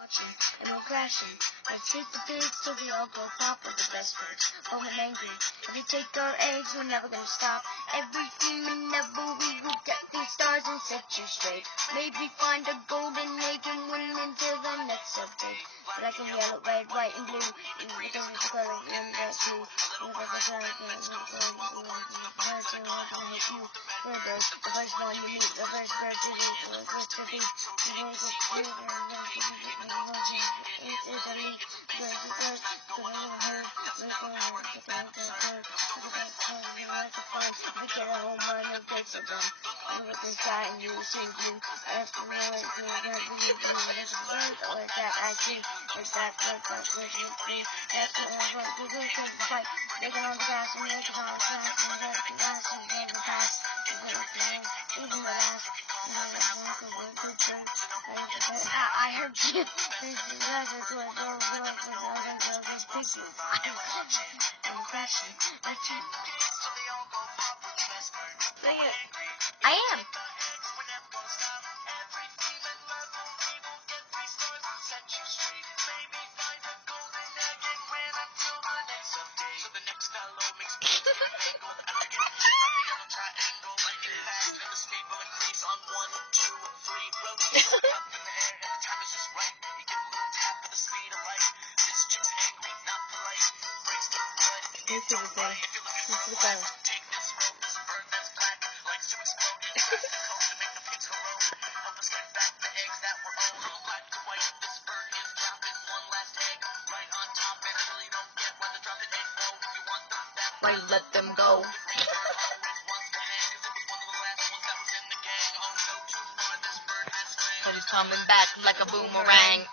Watching and we're crashing. Let's hit the big so we all go pop with the best friends. Oh, I'm angry. If we take our eggs, we're never gonna stop. Every human level we will get these stars and set you straight. Maybe find a golden egg and win until the next update. Black and yellow, red, white and blue. Because it's the color of that tree. The first one you meet, the first bird to eat, the first to feed. I heard you. I am. Why you let them go? But he's coming back like a boomerang.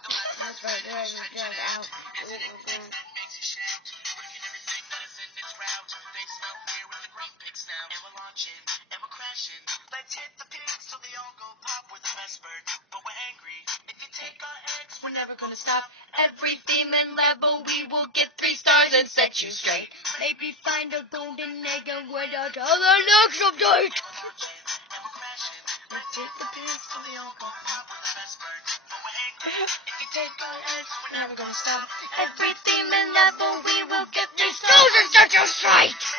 Let's hit the pigs so they all go pop. We're the best bird, but we're angry. If you take our eggs, we're never gonna stop. Every demon level, we will get 3 stars and set you straight. Maybe find a golden egg and wait until the next update. Let's hit the pigs so they all go pop. We're the best bird, but we're angry. If you take our eggs, we're never gonna stop. Every demon level, we will get 3 stars and set you straight.